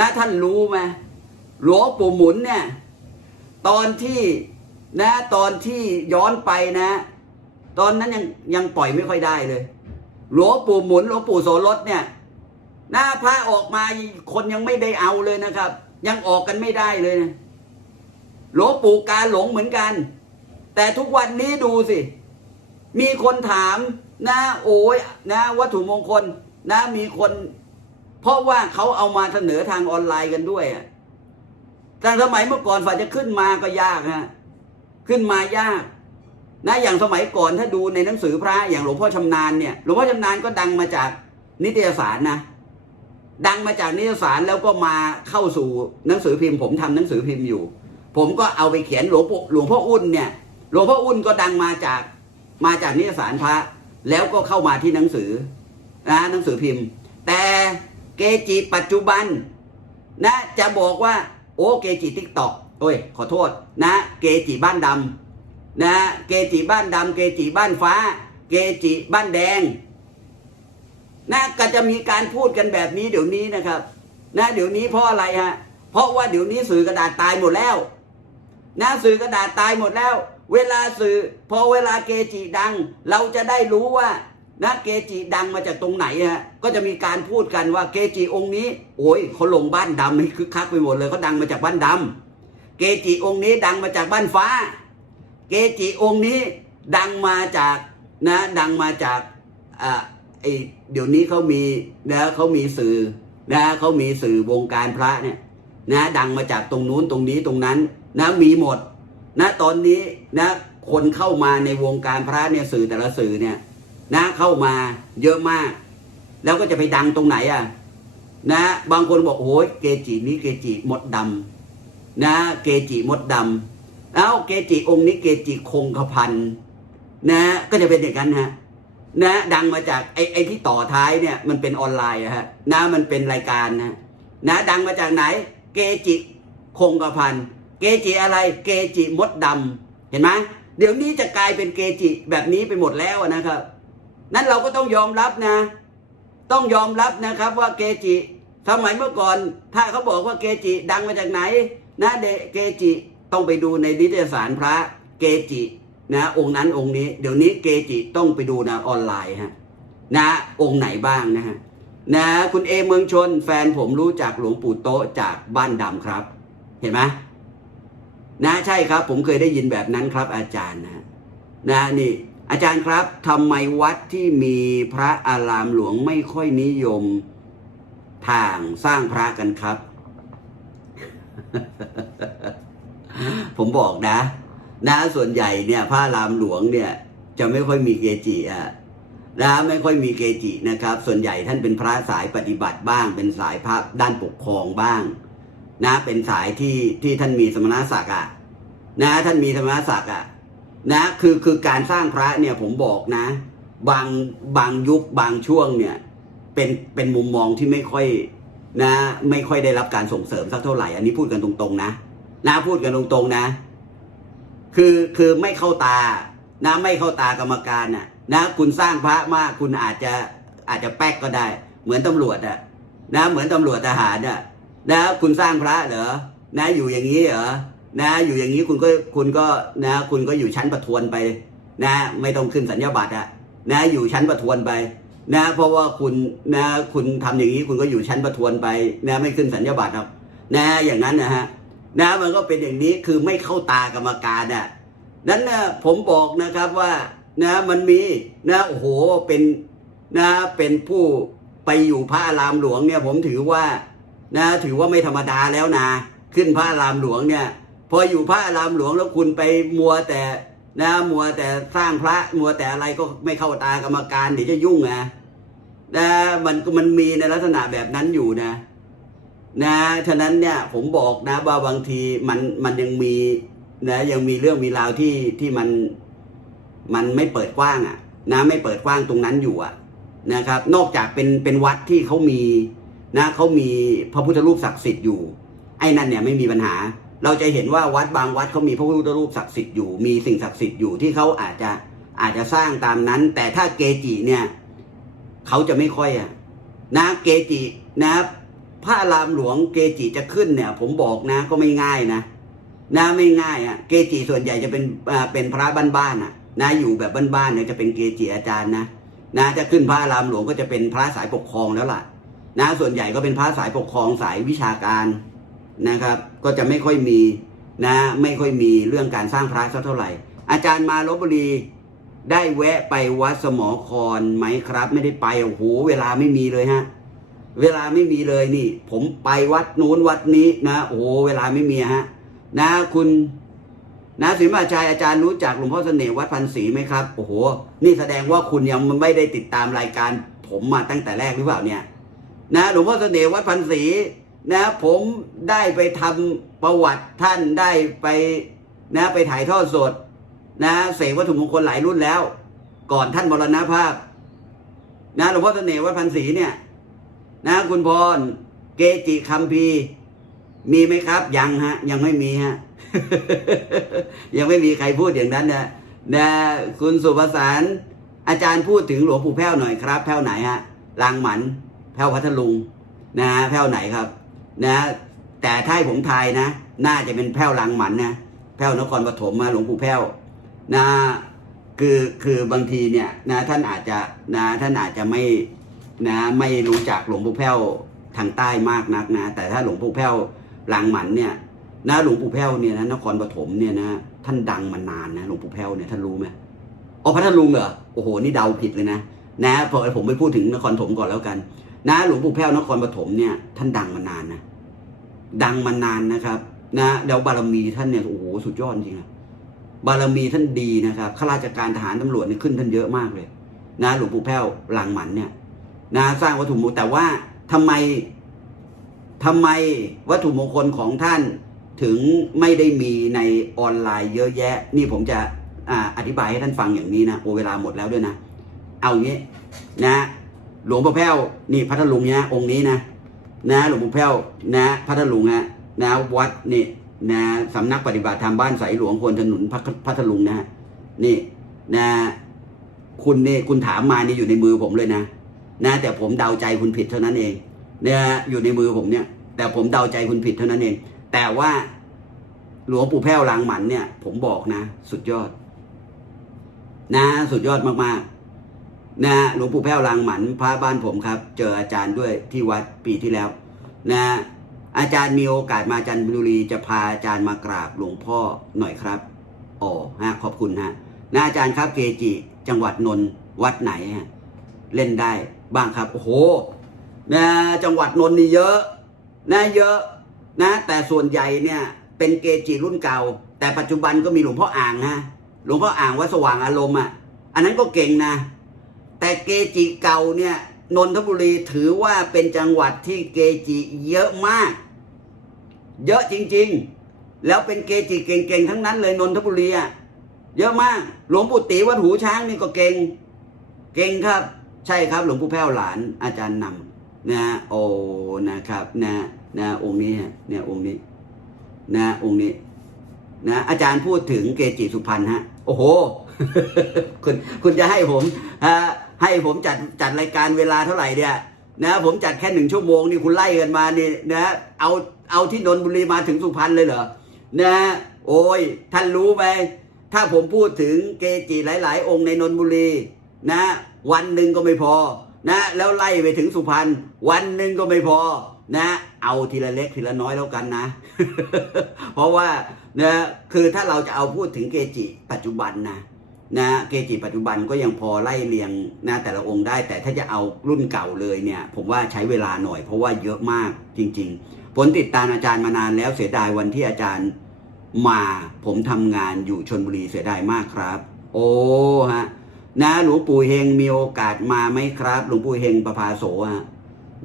นะท่านรู้ไหมหลวงปู่หมุนเนี่ยตอนที่นะตอนที่ย้อนไปนะ ตอนนั้นยังยังปล่อยไม่ค่อยได้เลย หลวงปู่หมุนหลวงปู่โสรถเนี่ยหน้าพระออกมาคนยังไม่ได้เอาเลยนะครับ ยังออกกันไม่ได้เลยนะหลวงปู่กาหลงเหมือนกัน แต่ทุกวันนี้ดูสิ มีคนถามนะโอ้ยนะวัตถุมงคลนะมีคน เพราะว่าเขาเอามาเสนอทางออนไลน์กันด้วยอะแต่สมัยเมื่อก่อนฝ่าจะขึ้นมาก็ยากฮะขึ้นมายาก นะอย่างสมัยก่อนถ้าดูในหนังสือพระอย่างหลวงพ่อชำนาญเนี่ยหลวงพ่อชำนาญก็ดังมาจากนิตยสารนะดังมาจากนิตยสารแล้วก็มาเข้าสู่หนังสือพิมพ์ ผมทำหนังสือพิมพ์อยู่ ผมก็เอาไปเขียนหลวงหลวงพ่ออุ่นเนี่ยหลวงพ่ออุ่นก็ดังมาจากมาจากนิตยสารพระ แล้วก็เข้ามาที่หนังสือนะหนังสือพิมพ์ แต่ เกจิปัจจุบันนะจะบอกว่าโอ้เกจิทิกตอกโอ้ยขอโทษนะเกจิบ้านดำนะเกจิบ้านดำเกจิบ้านฟ้า เกจิบ้านแดงนะก็จะมีการพูดกันแบบนี้เดี๋ยวนี้นะครับนะเดี๋ยวนี้เพราะอะไรฮะเพราะว่าเดี๋ยวนี้สื่อกระดาษตายหมดแล้วนะสื่อกระดาษตายหมดแล้ว เวลาสื่อพอเวลาเกจิดัง เราจะได้รู้ว่า นะเกจิดังมาจากตรงไหนฮะก็จะมีการพูดกันว่าเกจิองค์นี้ โอ้ยเขาลงบ้านดำให้คึกคักไปหมดเลยเขาดังมาจากบ้านดำเกจิองค์นี้ดังมาจากบ้านฟ้า เกจิองค์นี้ดังมาจากนะดังมาจากอ่าไอเดี๋ยวนี้เขามีนะเขามีสื่อนะเขามีสื่อวงการพระเนี่ยนะดังมาจากตรงนู้นตรงนี้ตรงนั้นนะมีหมดนะตอนนี้นะคนเข้ามาในวงการพระเนี่ยสื่อแต่ละสื่อเนี่ย นะเข้ามาเยอะมาก แล้วก็จะไปดังตรงไหนอะนะบางคนบอกโอ้ยเกจินี้เกจิมดดำนะเกจิมดดำแล้วเกจิองค์นี้เกจิคงกระพันนะก็จะเป็นอย่างนั้นฮะนะดังมาจากไอ้ไอ้ที่ต่อท้ายเนี่ยมันเป็นออนไลน์ฮะนะมันเป็นรายการนะนะดังมาจากไหน เกจิคงกระพันเกจิอะไรเกจิมดดำเห็นไหมเดี๋ยวนี้จะกลายเป็นเกจิแบบนี้ไปหมดแล้วนะครับ นั้นเราก็ต้องยอมรับนะ ต้องยอมรับนะครับว่าเกจิ สมัยเมื่อก่อน ถ้าเขาบอกว่าเกจิดังมาจากไหน นะเดเกจิต้องไปดูในนิตยสารพระเกจินะองค์นั้นองค์นี้เดี๋ยวนี้เกจิต้องไปดูนะออนไลน์ฮะนะองค์ไหนบ้างนะฮะนะคุณเอเมืองชน แฟนผมรู้จักหลวงปู่โตจากบ้านดำครับ เห็นไหมนะใช่ครับ ผมเคยได้ยินแบบนั้นครับอาจารย์นะนะนี่ อาจารย์ครับทำไมวัดที่มีพระอารามหลวงไม่ค่อยนิยมทางสร้างพระกันครับ ผมบอกนะ นะส่วนใหญ่เนี่ย พระอารามหลวงเนี่ย จะไม่ค่อยมีเกจิอะนะไม่ค่อยมีเกจินะครับ ส่วนใหญ่ท่านเป็นพระสายปฏิบัติบ้าง เป็นสายพระด้านปกครองบ้าง นะ เป็นสายที่ที่ท่านมีสมณศักดิ์อะนะท่านมีสมณศักดิ์อะ นะคือคือการสร้างพระเนี่ยผมบอกนะ บางบางยุคบางช่วงเนี่ยเป็นเป็นมุมมองที่ไม่ค่อยนะไม่ค่อยได้รับการส่งเสริมสักเท่าไหร่ อันนี้พูดกันตรงๆนะนะพูดกันตรงๆนะ คือคือไม่เข้าตานะไม่เข้าตากรรมการน่ะนะคุณสร้างพระมากคุณอาจจะอาจจะแป๊กก็ได้ เหมือนตำรวจอะนะเหมือนตำรวจทหารอะนะคุณสร้างพระเหรอนะอยู่อย่างนี้เหรอ นะอยู่อย่างนี้คุณก็คุณก็นะคุณก็อยู่ชั้นประทวนไปนะไม่ต้องขึ้นสัญญาบัตรอะนะอยู่ชั้นประทวนไปนะเพราะว่าคุณนะคุณทำอย่างนี้คุณก็อยู่ชั้นประทวนไปนะไม่ขึ้นสัญญาบัตรหรอกนะอย่างนั้นนะฮะนะมันก็เป็นอย่างนี้คือไม่เข้าตากรรมการอะนั้นนะผมบอกนะครับว่านะมันมีนะโอ้โหเป็นนะเป็นผู้ไปอยู่พระอารามหลวงเนี่ยผมถือว่านะถือว่าไม่ธรรมดาแล้วนะขึ้นพระอารามหลวงเนี่ย พออยู่พระอารามหลวงแล้วคุณไปมัวแต่นะมัวแต่สร้างพระมัวแต่อะไรก็ไม่เข้าตากรรมการเดี๋ยวจะยุ่งนะนะมันมันมีในลักษณะแบบนั้นอยู่นะ นะฉะนั้นเนี่ยผมบอกนะว่าบางทีมันมันยังมีนะยังมีเรื่องมีราวที่ที่มันมันไม่เปิดกว้างอะ นะไม่เปิดกว้างตรงนั้นอยู่อะนะครับ นอกจากเป็นเป็นวัดที่เขามีนะเขามีพระพุทธรูปศักดิ์สิทธิ์อยู่ ไอ้นั่นเนี่ยไม่มีปัญหา เราจะเห็นว่าวัดบางวัดเขามีพระพุทธรูปศักดิ์สิทธิ์อยู่ มีสิ่งศักดิ์สิทธิ์อยู่ที่เขาอาจจะอาจจะสร้างตามนั้น แต่ถ้าเกจิเนี่ยเขาจะไม่ค่อยอะนะเกจินะพระอารามหลวงเกจิจะขึ้นเนี่ย ผมบอกนะก็ไม่ง่ายนะนะไม่ง่ายอะเกจิส่วนใหญ่จะเป็นเป็นพระบ้านๆอะนะอยู่แบบบ้านๆเนี่ยจะเป็นเกจิอาจารย์นะนะจะขึ้นพระอารามหลวงก็จะเป็นพระสายปกครองแล้วล่ะ นะส่วนใหญ่ก็เป็นพระสายปกครองสายวิชาการ นะครับ ก็จะไม่ค่อยมีนะไม่ค่อยมีเรื่องการสร้างพระสักเท่าไหร่ อาจารย์มาลบบุรีได้แวะไปวัดสมอครไหมครับ ไม่ได้ไปโอ้โหเวลาไม่มีเลยฮะเวลาไม่มีเลยนี่ ผมไปวัดนู้นวัดนี้นะโอ้โหเวลาไม่มีฮะนะคุณนะศิลปาชัยอาจารย์รู้จักหลวงพ่อเสน่ห์วัดพันศรีไหมครับโอ้โหนี่แสดงว่าคุณยังไม่ได้ติดตามรายการ ผมมาตั้งแต่แรกหรือเปล่าเนี่ย นะหลวงพ่อเสน่ห์วัดพันศรี นะผมได้ไปทำประวัติท่านได้ไปนะไปถ่ายทอดสด นะเสกวัตถุมงคลหลายรุ่นแล้ว ก่อนท่านมรณภาพ นะหลวงพ่อเสน่ห์วัดพันศรีเนี่ย นะคุณพรเกจิคัมภีมีไหมครับ ยังฮะ ยังไม่มีฮะ ยังไม่มีใครพูดอย่างนั้นนะนะคุณสุภสารอาจารย์พูดถึงหลวงปู่แพ้วหน่อยครับ แพ้วไหนฮะลางหมันแพ้วพัทลุงนะแพ้วไหนครับ นะ แต่ถ้าให้ผมทายนะ น่าจะเป็นแพ้วลางหมันนะแพ้วนครปฐมมาหลวงปู่แพ้วนะคือคือบางทีเนี่ยนะท่านอาจจะนะท่านอาจจะไม่นะไม่รู้จักหลวงปู่แพ้วทางใต้มากนักนะ แต่ถ้าหลวงปู่แพ้วลังหมันเนี่ยนะหลวงปู่แพ้วเนี่ยนะนครปฐมเนี่ยนะท่านดังมานานนะหลวงปู่แพ้วเนี่ยท่านรู้ไหมอ๋อพระท่านลุงเหรอโอ้โหนี่เดาผิดเลยนะนะพอผมไปพูดถึงนครปฐมก่อนแล้วกัน นะหลวงปู่แพ้วนครปฐมเนี่ยท่านดังมานานนะดังมานานนะครับ นะเดี๋ยวบารมีท่านเนี่ยโอ้โหสุดยอดจริงๆบารมีท่านดีนะครับข้าราชการทหารตำรวจเนี่ยขึ้นท่านเยอะมากเลย นะหลวงปู่แพ้วหลังหมันเนี่ย นะสร้างวัตถุมงคลแต่ว่าทำไมทำไมวัตถุมงคลของท่านถึงไม่ได้มีในออนไลน์เยอะแยะ นี่ผมจะออธิบายให้ท่านฟังอย่างนี้นะโอเวลาหมดแล้วด้วยนะ เอางี้นะ หลวงปู่แพ้วนี่พัทลุงเนี่ยองค์นี้นะนะหลวงปู่แพ้วนะพัทลุงฮะนะวัดนี่นะสำนักปฏิบัติธรรมบ้านสายหลวงควรถนนพัทพัทลุงนะฮะนี่นะคุณนี่คุณถามมานี่อยู่ในมือผมเลยนะนะแต่ผมเดาใจคุณผิดเท่านั้นเองเนี่ยอยู่ในมือผมเนี่ย แต่ผมเดาใจคุณผิดเท่านั้นเอง แต่ว่าหลวงปู่แพ้วลางหมันเนี่ย ผมบอกนะ สุดยอด นะ สุดยอดมากๆ นะหลวงปู่แพ้วลางหมันพระบ้านผมครับ เจออาจารย์ด้วยที่วัดปีที่แล้ว นะอาจารย์มีโอกาสมาจันทบุรีจะพาอาจารย์มากราบหลวงพ่อหน่อยครับอ๋อฮะขอบคุณฮะนะอาจารย์ครับเกจิจังหวัดนนท์วัดไหนฮะเล่นได้บ้างครับโอ้โหนะจังหวัดนนท์นี่เยอะ นะเยอะนะ แต่ส่วนใหญ่เนี่ยเป็นเกจิรุ่นเก่า แต่ปัจจุบันก็มีหลวงพ่ออ่างนะหลวงพ่ออ่างวัดสว่างอารมณ์อะ อันนั้นก็เก่งนะ แต่เกจิเก่าเนี่ยนนทบุรีถือว่าเป็นจังหวัดที่เกจิเยอะมาก เยอะจริงๆ แล้วเป็นเกจิเก่งๆทั้งนั้นเลยนนทบุรีอะเยอะมาก หลวงปู่ตีวัดหูช้างนี่ก็เก่ง เก่งครับ ใช่ครับ หลวงปู่แพ้วหลานอาจารย์นำนะโอ้นะครับนะนะองค์นี้เนี่ยองค์นี้ นะองค์นี้ นะ อาจารย์พูดถึงเกจิสุพรรณฮะ โอ้โห คุณคุณจะให้ผมฮะ ให้ผมจัดจัดรายการเวลาเท่าไหร่เนี่ยนะผมจัดแค่หนึ่งชั่วโมงนี่คุณไล่กันมานี่นะเอาเอาที่นนทบุรีมาถึงสุพรรณเลยเหรอนะโอ้ยท่านรู้ไหมถ้าผมพูดถึงเกจิหลาย ๆ องค์ในนนทบุรีนะวันหนึ่งก็ไม่พอนะแล้วไล่ไปถึงสุพรรณวันหนึ่งก็ไม่พอนะเอาทีละเล็กทีละน้อยแล้วกันนะ เพราะว่านะคือถ้าเราจะเอาพูดถึงเกจิปัจจุบันนะ นะเกจิปัจจุบันก็ยังพอไล่เรียงนะแต่ละองค์ได้ แต่ถ้าจะเอารุ่นเก่าเลยเนี่ยผมว่าใช้เวลาหน่อยเพราะว่าเยอะมากจริง ๆ ผลติดตามอาจารย์มานานแล้วเสียดายวันที่อาจารย์มาผมทำงานอยู่ชนบุรีเสียดายมากครับ โอ้ฮะนะหลวงปู่เฮงมีโอกาสมาไหมครับหลวงปู่เฮงประภาโสฮะ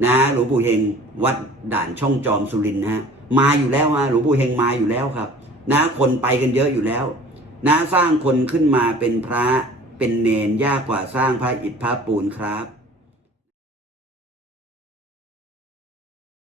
นะหลวงปู่เฮงวัดด่านช่องจอมสุรินทร์นะฮะมาอยู่แล้วฮะหลวงปู่เฮงมาอยู่แล้วครับ นะคนไปกันเยอะอยู่แล้ว นะสร้างคนขึ้นมาเป็นพระเป็นเนนยากกว่าสร้างพระอิฐพระปูนครับ